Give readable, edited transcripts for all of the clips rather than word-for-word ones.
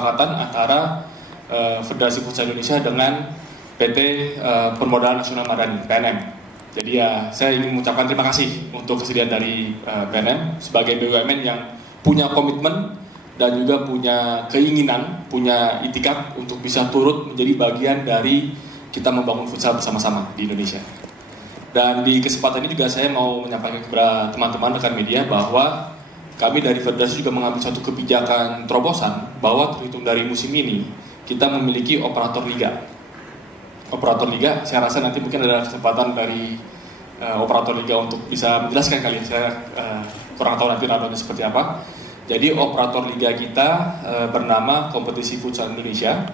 kesepakatan antara Federasi Futsal Indonesia dengan PT Permodalan Nasional Madani (PNM). Jadi ya saya ingin mengucapkan terima kasih untuk kesediaan dari PNM sebagai BUMN yang punya komitmen dan juga punya keinginan, punya itikat untuk bisa turut menjadi bagian dari kita membangun futsal bersama-sama di Indonesia. Dan di kesempatan ini juga saya mau menyampaikan kepada teman-teman rekan media bahwa kami dari Federasi juga mengambil satu kebijakan terobosan bahwa terhitung dari musim ini kita memiliki operator liga. Operator liga, saya rasa nanti mungkin ada kesempatan dari operator liga untuk bisa menjelaskan kali. Saya kurang tahu nanti radionya seperti apa. Jadi operator liga kita bernama Kompetisi Futsal Indonesia,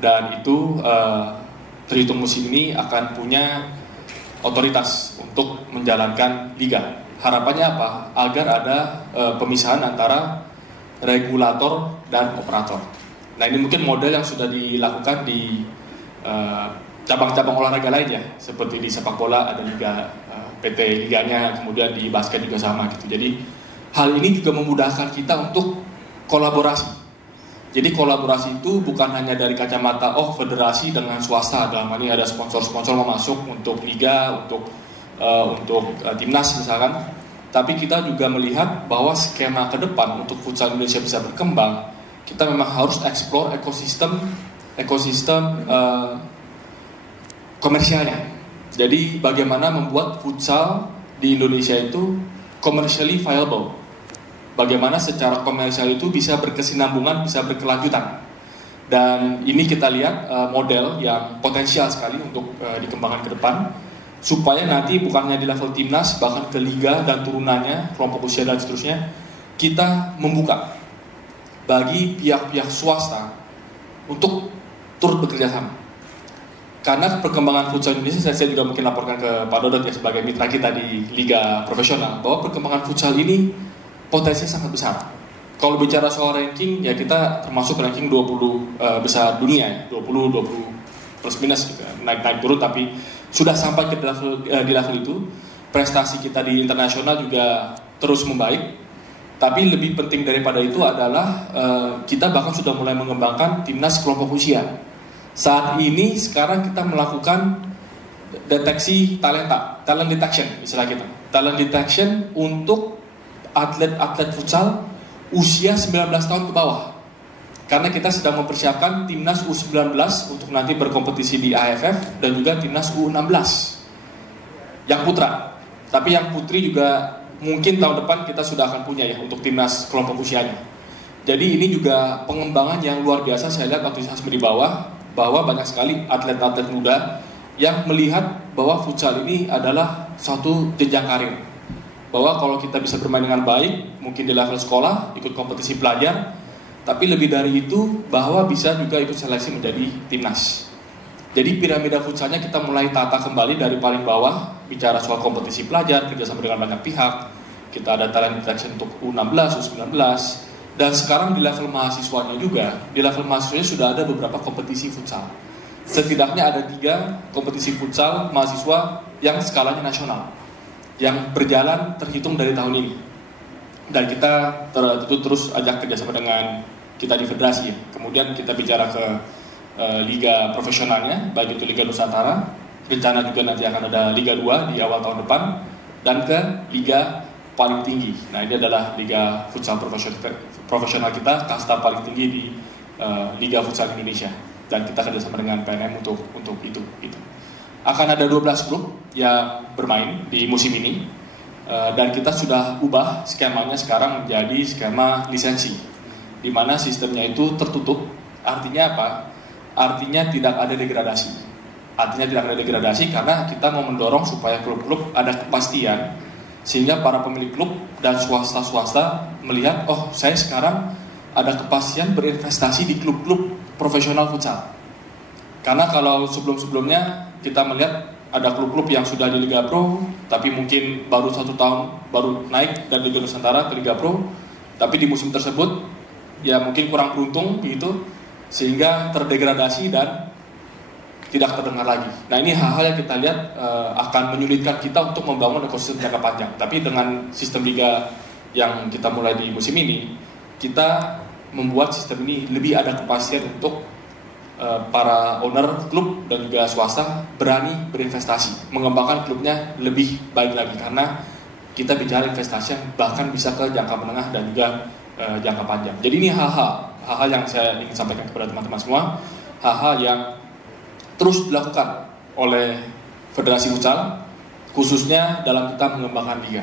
dan itu terhitung musim ini akan punya otoritas untuk menjalankan liga. Harapannya apa? Agar ada pemisahan antara regulator dan operator. Nah, ini mungkin model yang sudah dilakukan di cabang-cabang olahraga lain ya, seperti di sepak bola ada liga, PT liganya, kemudian di basket juga sama gitu. Jadi hal ini juga memudahkan kita untuk kolaborasi. Jadi kolaborasi itu bukan hanya dari kacamata federasi dengan swasta, dalam hal ini ada sponsor-sponsor mau masuk untuk liga, untuk timnas misalkan. Tapi kita juga melihat bahwa skema ke depan untuk futsal Indonesia bisa berkembang, kita memang harus explore ekosistem komersialnya. Jadi bagaimana membuat futsal di Indonesia itu commercially viable. Bagaimana secara komersial itu bisa berkesinambungan, bisa berkelanjutan. Dan ini kita lihat model yang potensial sekali untuk dikembangkan ke depan, supaya nanti bukan hanya di level timnas, bahkan ke liga dan turunannya, kelompok usia dan seterusnya, kita membuka bagi pihak-pihak swasta untuk turut bekerja sama. Karena perkembangan futsal Indonesia, saya juga mungkin laporkan ke Pak Dodot ya sebagai mitra kita di liga profesional, bahwa perkembangan futsal ini potensinya sangat besar. Kalau bicara soal ranking, ya kita termasuk ranking 20 besar dunia, 20 plus minus gitu, naik turun, tapi sudah sampai ke di level itu. Prestasi kita di internasional juga terus membaik. Tapi lebih penting daripada itu adalah kita bahkan sudah mulai mengembangkan timnas kelompok usia. Saat ini sekarang kita melakukan deteksi talent detection istilah kita. Talent detection untuk atlet-atlet futsal usia 19 tahun ke bawah. Karena kita sedang mempersiapkan timnas U19 untuk nanti berkompetisi di AFF dan juga timnas U16 yang putra. Tapi yang putri juga mungkin tahun depan kita sudah akan punya ya untuk timnas kelompok usianya. Jadi ini juga pengembangan yang luar biasa saya lihat antusiasme di bawah, bahwa banyak sekali atlet-atlet muda yang melihat bahwa futsal ini adalah suatu jenjang karir. Bahwa kalau kita bisa bermain dengan baik, mungkin di level sekolah, ikut kompetisi pelajar, tapi lebih dari itu, bahwa bisa juga ikut seleksi menjadi timnas. Jadi piramida futsalnya kita mulai tata kembali dari paling bawah, bicara soal kompetisi pelajar, kerjasama dengan banyak pihak, kita ada talent detection untuk U16, U19, dan sekarang di level mahasiswanya juga, di level mahasiswanya sudah ada beberapa kompetisi futsal. Setidaknya ada 3 kompetisi futsal mahasiswa yang skalanya nasional, yang berjalan terhitung dari tahun ini. Dan kita tentu terus ajak kerjasama dengan kita di federasi ya. Kemudian kita bicara ke liga profesionalnya, baik itu Liga Nusantara, rencana juga nanti akan ada Liga 2 di awal tahun depan, dan ke liga paling tinggi. Nah, ini adalah liga futsal profesional kita, kasta paling tinggi di Liga Futsal Indonesia. Dan kita kerjasama dengan PNM untuk itu. Akan ada 12 grup yang bermain di musim ini, dan kita sudah ubah skemanya sekarang menjadi skema lisensi, di mana sistemnya itu tertutup. Artinya apa? Artinya tidak ada degradasi karena kita mau mendorong supaya klub-klub ada kepastian, sehingga para pemilik klub dan swasta melihat, saya sekarang ada kepastian berinvestasi di klub-klub profesional futsal. Karena kalau sebelum-sebelumnya kita melihat ada klub-klub yang sudah di Liga Pro, tapi mungkin baru 1 tahun baru naik dari Liga Nusantara ke Liga Pro, tapi di musim tersebut ya mungkin kurang beruntung gitu, sehingga terdegradasi dan tidak terdengar lagi. Nah, ini hal-hal yang kita lihat akan menyulitkan kita untuk membangun ekosistem jangka panjang. Tapi dengan sistem liga yang kita mulai di musim ini, kita membuat sistem ini lebih ada kepastian untuk para owner klub dan juga swasta berani berinvestasi, mengembangkan klubnya lebih baik lagi, karena kita bicara investasi yang bahkan bisa ke jangka menengah dan juga jangka panjang. Jadi ini hal-hal yang saya ingin sampaikan kepada teman-teman semua, hal-hal yang terus dilakukan oleh Federasi Futsal, khususnya dalam kita mengembangkan liga.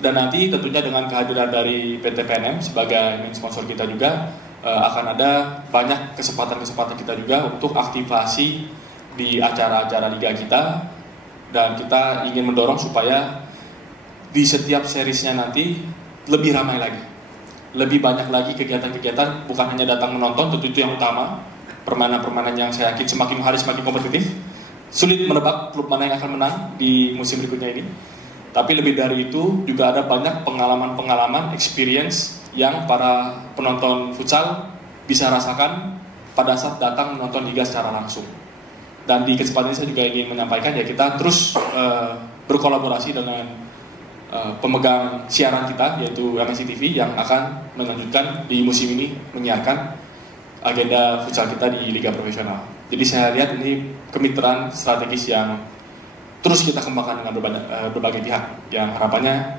Dan nanti tentunya dengan kehadiran dari PT PNM sebagai main sponsor kita juga, akan ada banyak kesempatan-kesempatan kita juga untuk aktivasi di acara-acara liga kita, dan kita ingin mendorong supaya di setiap seriesnya nanti lebih ramai lagi, lebih banyak lagi kegiatan-kegiatan, bukan hanya datang menonton, tentu itu yang utama. Permainan-permainan yang saya yakin semakin hari semakin kompetitif, sulit menebak klub mana yang akan menang di musim berikutnya ini. Tapi lebih dari itu juga ada banyak pengalaman-pengalaman, experience yang para penonton futsal bisa rasakan pada saat datang menonton liga secara langsung. Dan di kesempatan ini saya juga ingin menyampaikan ya, kita terus berkolaborasi dengan pemegang siaran kita, yaitu MNC TV, yang akan melanjutkan di musim ini menyiarkan agenda futsal kita di liga profesional. Jadi saya lihat ini kemitraan strategis yang terus kita kembangkan dengan berbagai pihak, yang harapannya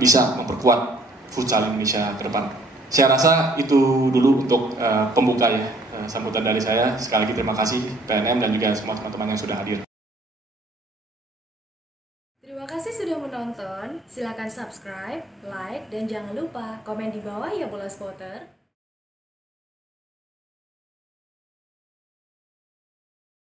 bisa memperkuat futsal Indonesia ke depan. Saya rasa itu dulu untuk pembuka ya, sambutan dari saya. Sekali lagi terima kasih PNM dan juga semua teman-teman yang sudah hadir. Terima kasih sudah menonton. Silakan subscribe, like, dan jangan lupa komen di bawah ya bola spotter.